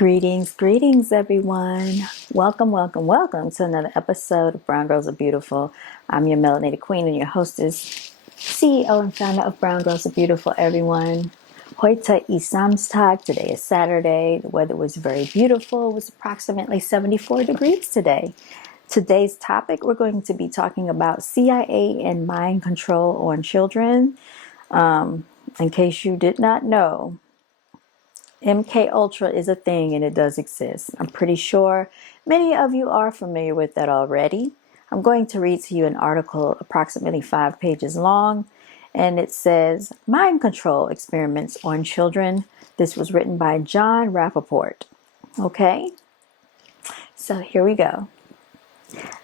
Greetings, everyone. Welcome to another episode of Brown Girls Are Beautiful. I'm your melanated queen and your hostess, CEO and founder of Brown Girls Are Beautiful, everyone. Heute ist Samstag. Today is Saturday. The weather was very beautiful. It was approximately 74 degrees today. Today's topic, we're going to be talking about CIA and mind control on children. In case you did not know, MK Ultra is a thing and it does exist. I'm pretty sure many of you are familiar with that already. I'm going to read to you an article approximately 5 pages long, and it says Mind Control Experiments on Children. This was written by John Rappaport. Okay, so here we go.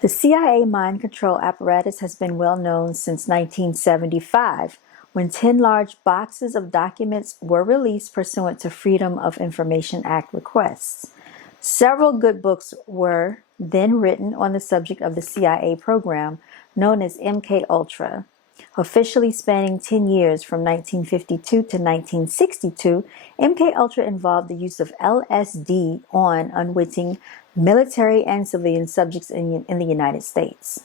The CIA mind control apparatus has been well known since 1975, when 10 large boxes of documents were released pursuant to Freedom of Information Act requests. Several good books were then written on the subject of the CIA program known as MK Ultra. Officially spanning 10 years from 1952 to 1962, MK Ultra involved the use of LSD on unwitting military and civilian subjects in the United States.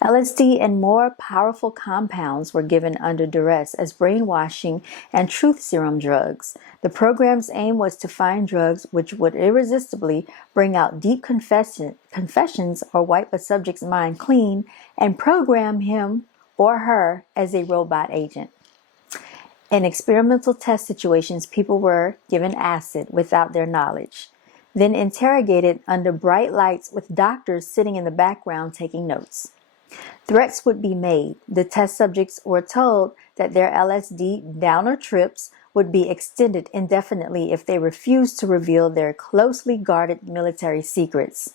LSD and more powerful compounds were given under duress as brainwashing and truth serum drugs. The program's aim was to find drugs which would irresistibly bring out deep confessions or wipe a subject's mind clean and program him or her as a robot agent. In experimental test situations, people were given acid without their knowledge, then interrogated under bright lights with doctors sitting in the background taking notes. Threats would be made. The test subjects were told that their LSD downer trips would be extended indefinitely if they refused to reveal their closely guarded military secrets.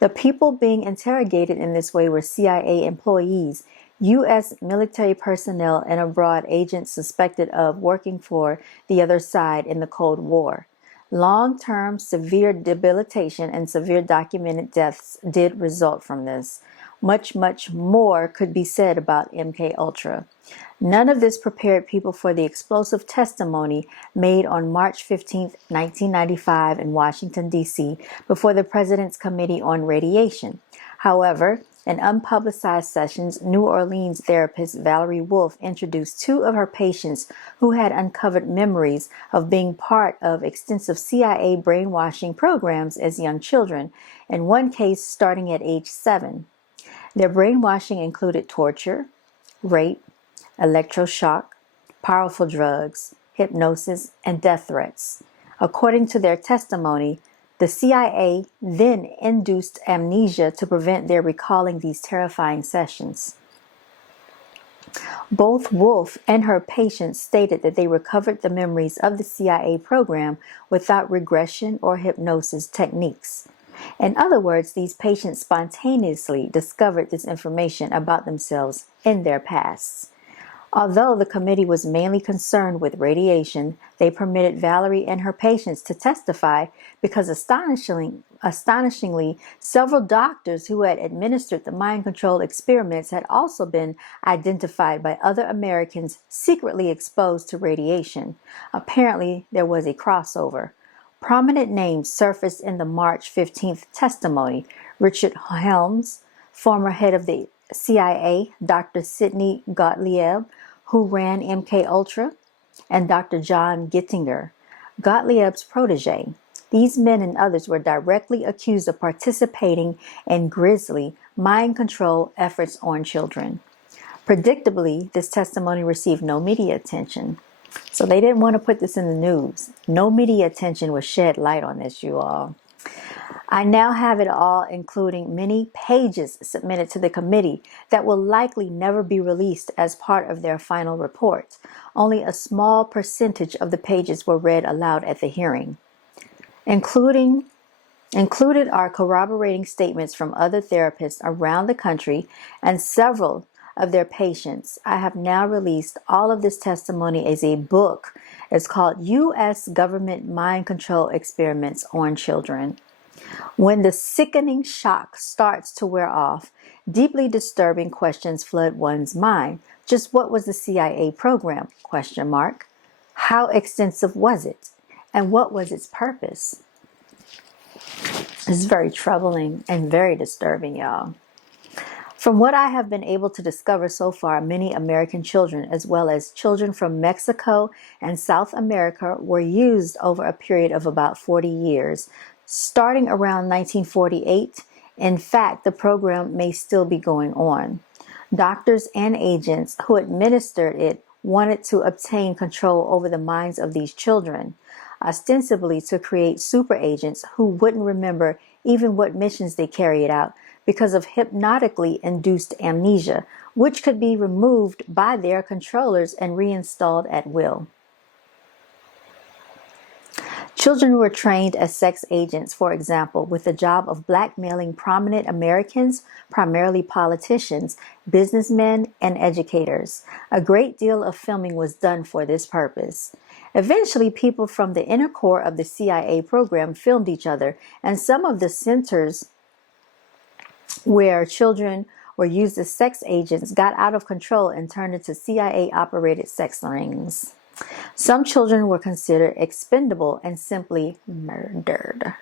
The people being interrogated in this way were CIA employees, U.S. military personnel, and abroad agents suspected of working for the other side in the Cold War. Long-term severe debilitation and severe documented deaths did result from this. Much more could be said about MK Ultra. None of this prepared people for the explosive testimony made on March 15, 1995 in Washington, D.C. before the President's Committee on Radiation. However, in unpublicized sessions, New Orleans therapist Valerie Wolf introduced 2 of her patients who had uncovered memories of being part of extensive CIA brainwashing programs as young children, in one case starting at age 7. Their brainwashing included torture, rape, electroshock, powerful drugs, hypnosis, and death threats. According to their testimony, the CIA then induced amnesia to prevent their recalling these terrifying sessions. Both Wolf and her patients stated that they recovered the memories of the CIA program without regression or hypnosis techniques. In other words, these patients spontaneously discovered this information about themselves in their pasts. Although the committee was mainly concerned with radiation, they permitted Valerie and her patients to testify because astonishingly, several doctors who had administered the mind control experiments had also been identified by other Americans secretly exposed to radiation. Apparently, there was a crossover. Prominent names surfaced in the March 15th testimony. Richard Helms, former head of the CIA, Dr. Sidney Gottlieb, who ran MK Ultra, and Dr. John Gittinger, Gottlieb's protege. These men and others were directly accused of participating in grisly mind control efforts on children. Predictably, this testimony received no media attention. So they didn't want to put this in the news. No media attention was shed light on this, you all. I now have it all, including many pages submitted to the committee that will likely never be released as part of their final report. Only a small percentage of the pages were read aloud at the hearing. Included are corroborating statements from other therapists around the country and several of their patients. I have now released all of this testimony as a book. It's called U.S. Government Mind Control Experiments on Children. When the sickening shock starts to wear off, deeply disturbing questions flood one's mind. Just what was the CIA program? How extensive was it? And what was its purpose? It's very troubling and very disturbing, y'all. From what I have been able to discover so far, many American children, as well as children from Mexico and South America, were used over a period of about 40 years, starting around 1948. In fact, the program may still be going on. Doctors and agents who administered it wanted to obtain control over the minds of these children, ostensibly to create super agents who wouldn't remember even what missions they carried out because of hypnotically induced amnesia, which could be removed by their controllers and reinstalled at will. Children were trained as sex agents, for example, with the job of blackmailing prominent Americans, primarily politicians, businessmen, and educators. A great deal of filming was done for this purpose. Eventually, people from the inner core of the CIA program filmed each other, and some of the centers where children were used as sex agents got out of control and turned into CIA-operated sex rings. Some children were considered expendable and simply murdered.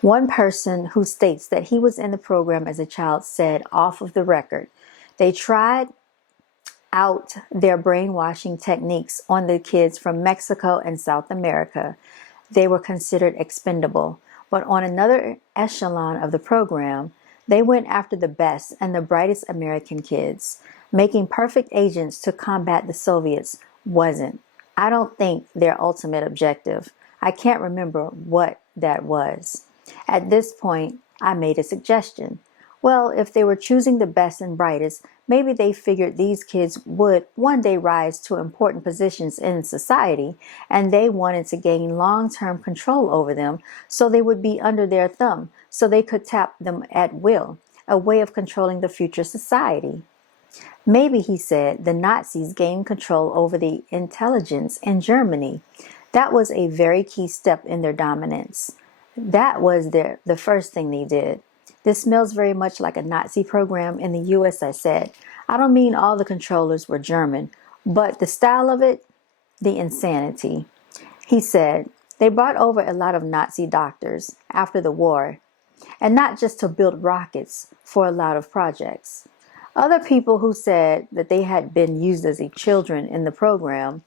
One person who states that he was in the program as a child said, off of the record, they tried out their brainwashing techniques on the kids from Mexico and South America. They were considered expendable. But on another echelon of the program, they went after the best and the brightest American kids. Making perfect agents to combat the Soviets wasn't, I don't think, their ultimate objective. I can't remember what that was. At this point, I made a suggestion. Well, if they were choosing the best and brightest, maybe they figured these kids would one day rise to important positions in society, and they wanted to gain long-term control over them so they would be under their thumb, so they could tap them at will, a way of controlling the future society. Maybe, he said, the Nazis gained control over the intelligence in Germany. That was a very key step in their dominance. That was the first thing they did. This smells very much like a Nazi program in the U.S., I said. I don't mean all the controllers were German, but the style of it, the insanity. He said, they brought over a lot of Nazi doctors after the war, and not just to build rockets for a lot of projects. Other people who said that they had been used as children in the program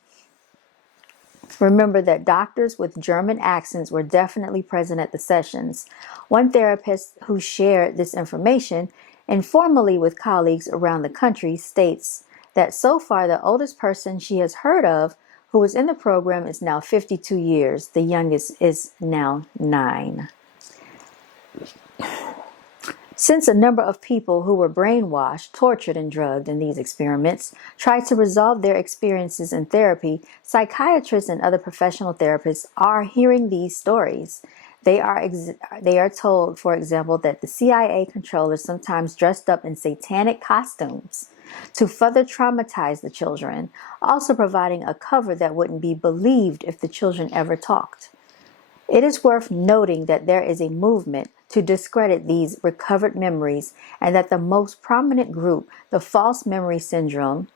remember that doctors with German accents were definitely present at the sessions. One therapist who shared this information informally with colleagues around the country states that so far the oldest person she has heard of who was in the program is now 52 years. The youngest is now 9. Since a number of people who were brainwashed, tortured, and drugged in these experiments tried to resolve their experiences in therapy, psychiatrists and other professional therapists are hearing these stories. They are told, for example, that the CIA controllers sometimes dressed up in satanic costumes to further traumatize the children, also providing a cover that wouldn't be believed if the children ever talked. It is worth noting that there is a movement to discredit these recovered memories, and that the most prominent group, the False Memory Syndrome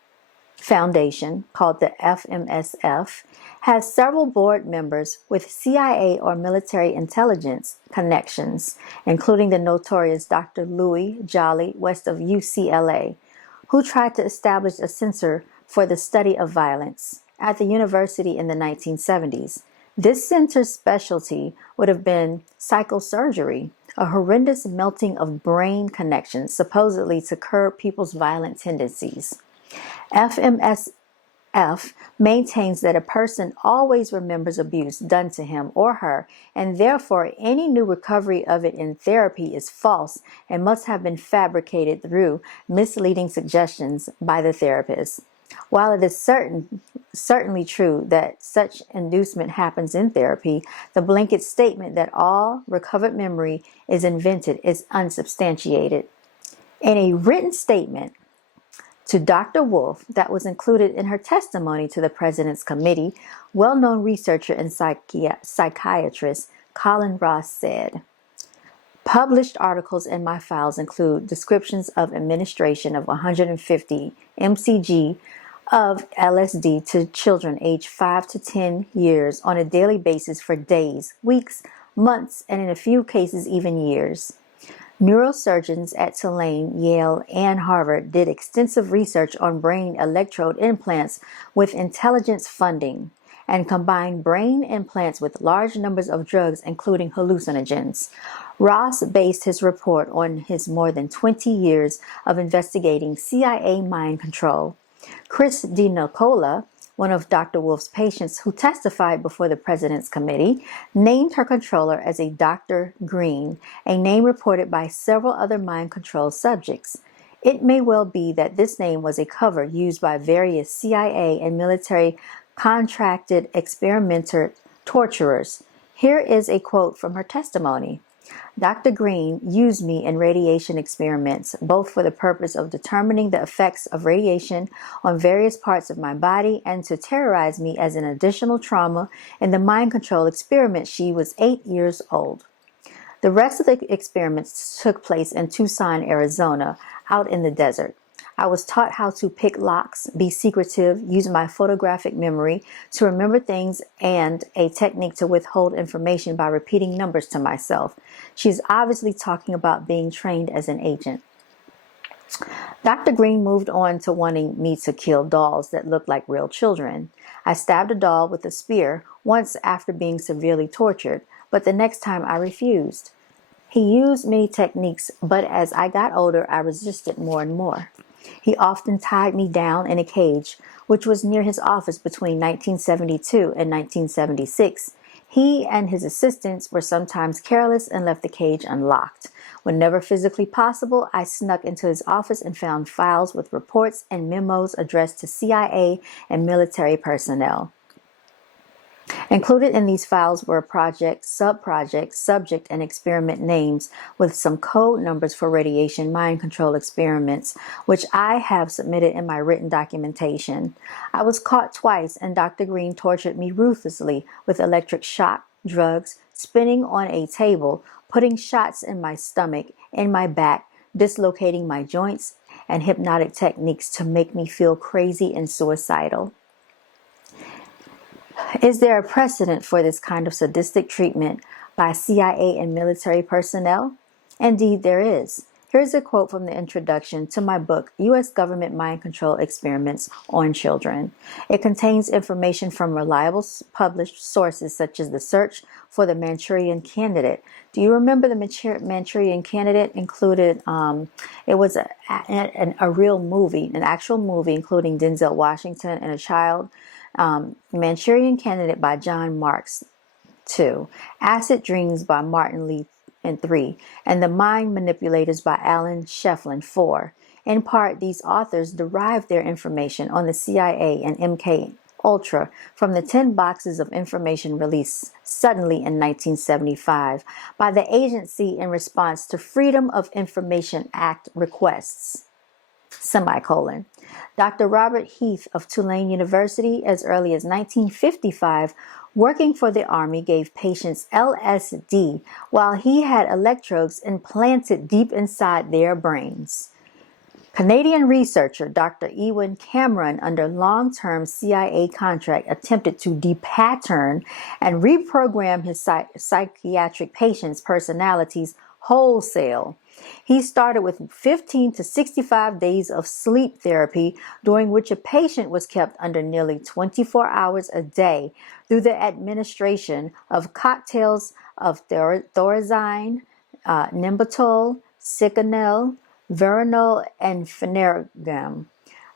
Foundation, called the FMSF, has several board members with CIA or military intelligence connections, including the notorious Dr. Louis Jolly west of UCLA, who tried to establish a center for the study of violence at the university in the 1970s. This center's specialty would have been psychosurgery, a horrendous melting of brain connections supposedly to curb people's violent tendencies. FMSF maintains that a person always remembers abuse done to him or her, and therefore any new recovery of it in therapy is false and must have been fabricated through misleading suggestions by the therapist. While it is certainly true that such inducement happens in therapy, the blanket statement that all recovered memory is invented is unsubstantiated. In a written statement to Dr. Wolf that was included in her testimony to the President's Committee, well-known researcher and psychiatrist Colin Ross said, published articles in my files include descriptions of administration of 150 mcg of LSD to children aged 5 to 10 years on a daily basis for days, weeks, months, and in a few cases even years. Neurosurgeons at Tulane, Yale, and Harvard did extensive research on brain electrode implants with intelligence funding and combined brain implants with large numbers of drugs, including hallucinogens. Ross based his report on his more than 20 years of investigating CIA mind control. Chris DiNicola, one of Dr. Wolf's patients who testified before the President's Committee, named her controller as a Dr. Green, a name reported by several other mind control subjects. It may well be that this name was a cover used by various CIA and military contracted experimenter torturers. Here is a quote from her testimony. Dr. Green used me in radiation experiments, both for the purpose of determining the effects of radiation on various parts of my body and to terrorize me as an additional trauma in the mind control experiment. She was 8 years old. The rest of the experiments took place in Tucson, Arizona, out in the desert. I was taught how to pick locks, be secretive, use my photographic memory to remember things, and a technique to withhold information by repeating numbers to myself. She's obviously talking about being trained as an agent. Dr. Green moved on to wanting me to kill dolls that looked like real children. I stabbed a doll with a spear once after being severely tortured, but the next time I refused. He used many techniques, but as I got older, I resisted more and more. He often tied me down in a cage, which was near his office between 1972 and 1976. He and his assistants were sometimes careless and left the cage unlocked. Whenever physically possible, I snuck into his office and found files with reports and memos addressed to CIA and military personnel. Included in these files were project, sub-project, subject, and experiment names with some code numbers for radiation mind control experiments, which I have submitted in my written documentation. I was caught twice, and Dr. Green tortured me ruthlessly with electric shock, drugs, spinning on a table, putting shots in my stomach, in my back, dislocating my joints, and hypnotic techniques to make me feel crazy and suicidal. Is there a precedent for this kind of sadistic treatment by CIA and military personnel? Indeed, there is. Here's a quote from the introduction to my book, U.S. Government Mind Control Experiments on Children. It contains information from reliable published sources such as the search for the Manchurian Candidate. Do you remember the Manchurian Candidate included, it was a real movie, an actual movie, including Denzel Washington and a child. Manchurian Candidate by John Marks 2, Acid Dreams by Martin Lee and 3, and The Mind Manipulators by Alan Shefflin 4. In part, these authors derived their information on the CIA and MK Ultra from the 10 boxes of information released suddenly in 1975 by the agency in response to Freedom of Information Act requests. Semicolon. Dr. Robert Heath of Tulane University, as early as 1955, working for the Army, gave patients LSD while he had electrodes implanted deep inside their brains. Canadian researcher Dr. Ewan Cameron, under long-term CIA contract, attempted to depattern and reprogram his psychiatric patients' personalities wholesale. He started with 15 to 65 days of sleep therapy, during which a patient was kept under nearly 24 hours a day through the administration of cocktails of thorazine, Nembutal, Cicanel, Veronal, and Phenergam.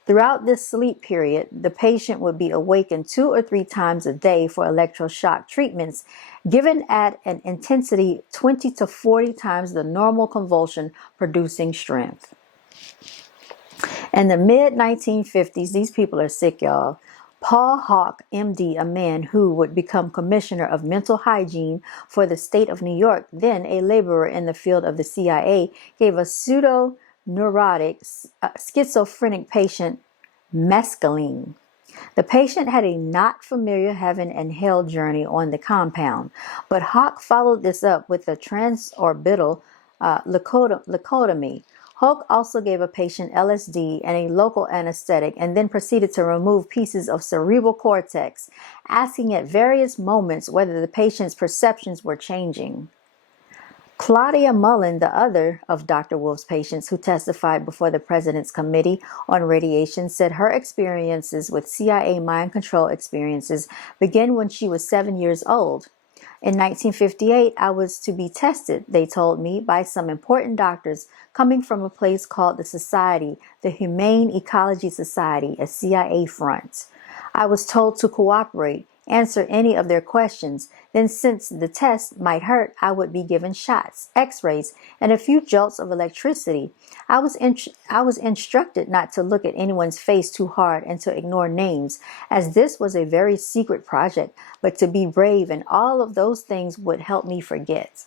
Throughout this sleep period, the patient would be awakened 2 or 3 times a day for electroshock treatments, given at an intensity 20 to 40 times the normal convulsion-producing strength. In the mid-1950s, these people are sick, y'all. Paul Hawke, MD, a man who would become commissioner of mental hygiene for the state of New York, then a laborer in the field of the CIA, gave a pseudo-neurotic, schizophrenic patient mescaline. The patient had a not familiar heaven and hell journey on the compound, but Hawke followed this up with a transorbital lacotomy. Hoke also gave a patient LSD and a local anesthetic and then proceeded to remove pieces of cerebral cortex, asking at various moments whether the patient's perceptions were changing. Claudia Mullen, the other of Dr. Wolf's patients who testified before the President's Committee on Radiation, said her experiences with CIA mind control experiences began when she was 7 years old. In 1958, I was to be tested, they told me, by some important doctors coming from a place called the Society, the Humane Ecology Society, a CIA front. I was told to cooperate, answer any of their questions. Then, since the test might hurt, I would be given shots, x-rays, and a few jolts of electricity. I was instructed not to look at anyone's face too hard and to ignore names, as this was a very secret project, but to be brave, and all of those things would help me forget.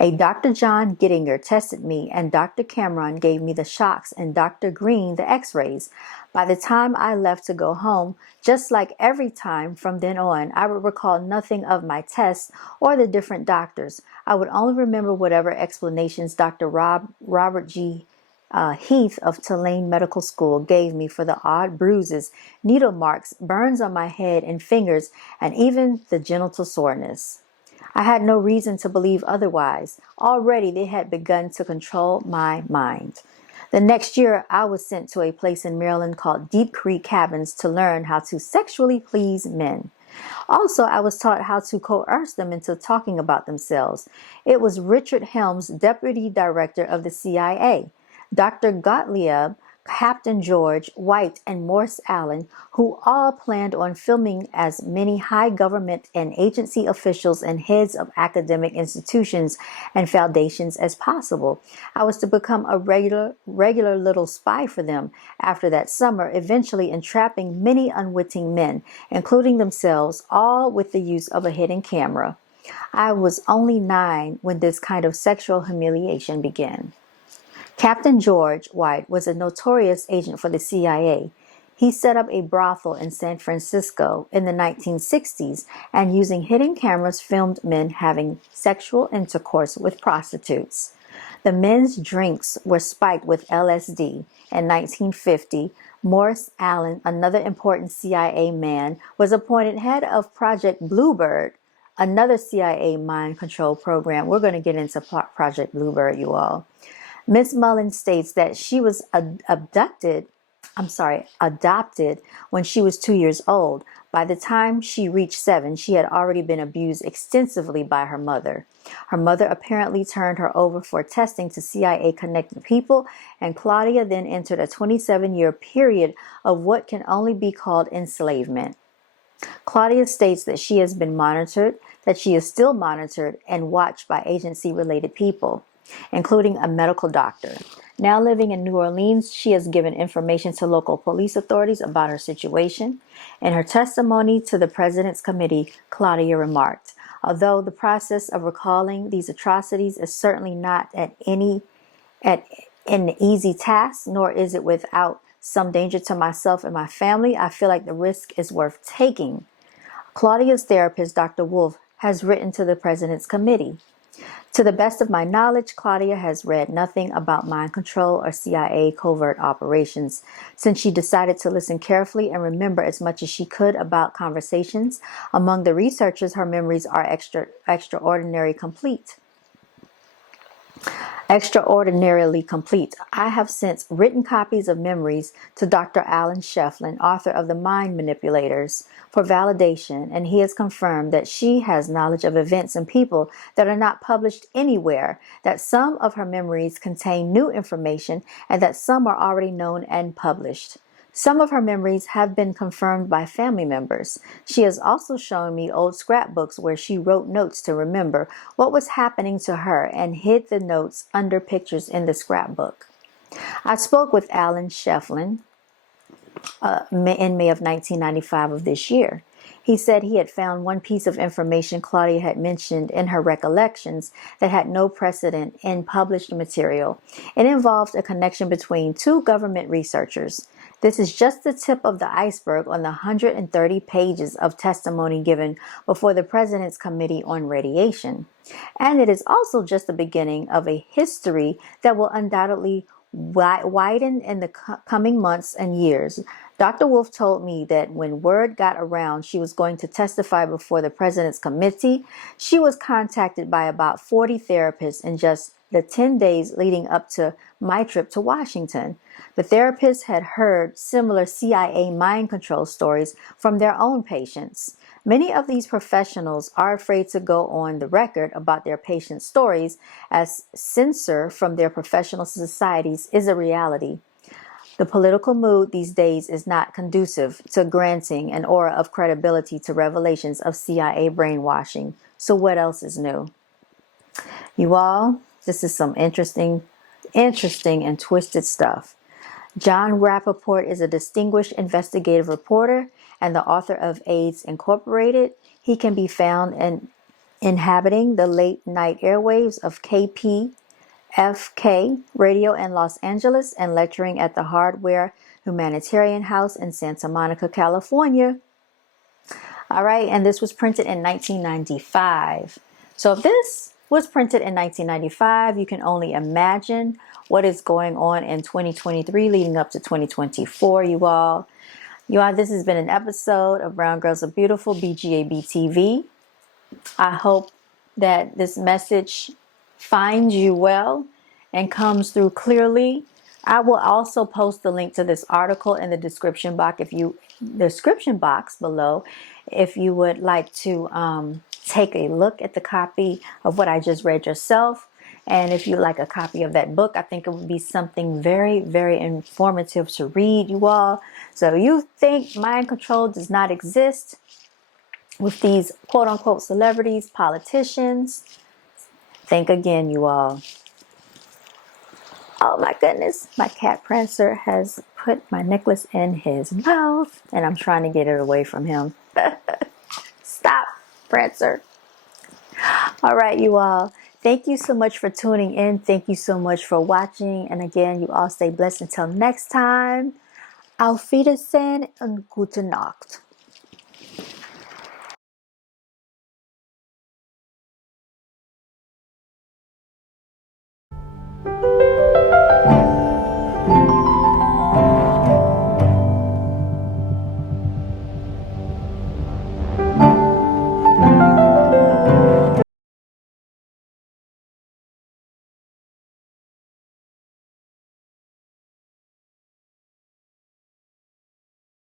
A Dr. John Gettinger tested me, and Dr. Cameron gave me the shocks, and Dr. Green the x-rays. By the time I left to go home, just like every time from then on, I would recall nothing of my tests or the different doctors. I would only remember whatever explanations Dr. Robert G. Heath of Tulane Medical School gave me for the odd bruises, needle marks, burns on my head and fingers, and even the genital soreness. I had no reason to believe otherwise. Already they had begun to control my mind. The next year, I was sent to a place in Maryland called Deep Creek Cabins to learn how to sexually please men. Also, I was taught how to coerce them into talking about themselves. It was Richard Helms, deputy director of the CIA, Dr. Gottlieb, Captain George, White, and Morse Allen, who all planned on filming as many high government and agency officials and heads of academic institutions and foundations as possible. I was to become a regular little spy for them after that summer, eventually entrapping many unwitting men, including themselves, all with the use of a hidden camera. I was only 9 when this kind of sexual humiliation began. Captain George White was a notorious agent for the CIA. He set up a brothel in San Francisco in the 1960s and using hidden cameras filmed men having sexual intercourse with prostitutes. The men's drinks were spiked with LSD. In 1950, Morse Allen, another important CIA man, was appointed head of Project Bluebird, another CIA mind control program. We're going to get into Project Bluebird, you all. Ms. Mullen states that she was adopted when she was 2 years old. By the time she reached 7, she had already been abused extensively by her mother. Her mother apparently turned her over for testing to CIA-connected people, and Claudia then entered a 27-year period of what can only be called enslavement. Claudia states that she has been monitored, that she is still monitored and watched by agency-related people, including a medical doctor. Now living in New Orleans, she has given information to local police authorities about her situation. In her testimony to the President's Committee, Claudia remarked, although the process of recalling these atrocities is certainly not an easy task, nor is it without some danger to myself and my family, I feel like the risk is worth taking. Claudia's therapist, Dr. Wolf, has written to the President's Committee. To the best of my knowledge, Claudia has read nothing about mind control or CIA covert operations. Since she decided to listen carefully and remember as much as she could about conversations, among the researchers, her memories are extraordinarily complete. I have since written copies of memories to Dr. Alan Shefflin, author of The Mind Manipulators, for validation, and he has confirmed that she has knowledge of events and people that are not published anywhere, that some of her memories contain new information, and that some are already known and published. Some of her memories have been confirmed by family members. She has also shown me old scrapbooks where she wrote notes to remember what was happening to her and hid the notes under pictures in the scrapbook. I spoke with Alan Shefflin in May of 1995 of this year. He said he had found one piece of information Claudia had mentioned in her recollections that had no precedent in published material. It involved a connection between two government researchers. This is just the tip of the iceberg on the 130 pages of testimony given before the President's Committee on Radiation. And it is also just the beginning of a history that will undoubtedly widen in the coming months and years. Dr. Wolf told me that when word got around she was going to testify before the President's Committee, she was contacted by about 40 therapists in just the 10 days leading up to my trip to Washington. The therapists had heard similar CIA mind control stories from their own patients. Many of these professionals are afraid to go on the record about their patients' stories, as censor from their professional societies is a reality. The political mood these days is not conducive to granting an aura of credibility to revelations of CIA brainwashing. So what else is new? You all, this is some interesting and twisted stuff. John Rappaport is a distinguished investigative reporter and the author of AIDS Incorporated. He can be found inhabiting the late night airwaves of KPFK radio in Los Angeles and lecturing at the Hardware Humanitarian House in Santa Monica, California. All right, and this was printed in 1995. So if this was printed in 1995, you can only imagine what is going on in 2023 leading up to 2024, you all. This has been an episode of Brown Girls Are Beautiful, BGAB TV. I hope that this message finds you well and comes through clearly. I will also post the link to this article in the description box below if you would like to take a look at the copy of what I just read yourself. And if you like a copy of that book, I think it would be something very, very informative to read, you all. So you think mind control does not exist with these quote unquote celebrities, politicians? Think again, you all. Oh my goodness, my cat Prancer has put my necklace in his mouth and I'm trying to get it away from him. Stop, Prancer. All right, you all. Thank you so much for tuning in. Thank you so much for watching. And again, you all stay blessed until next time. Auf Wiedersehen und gute Nacht.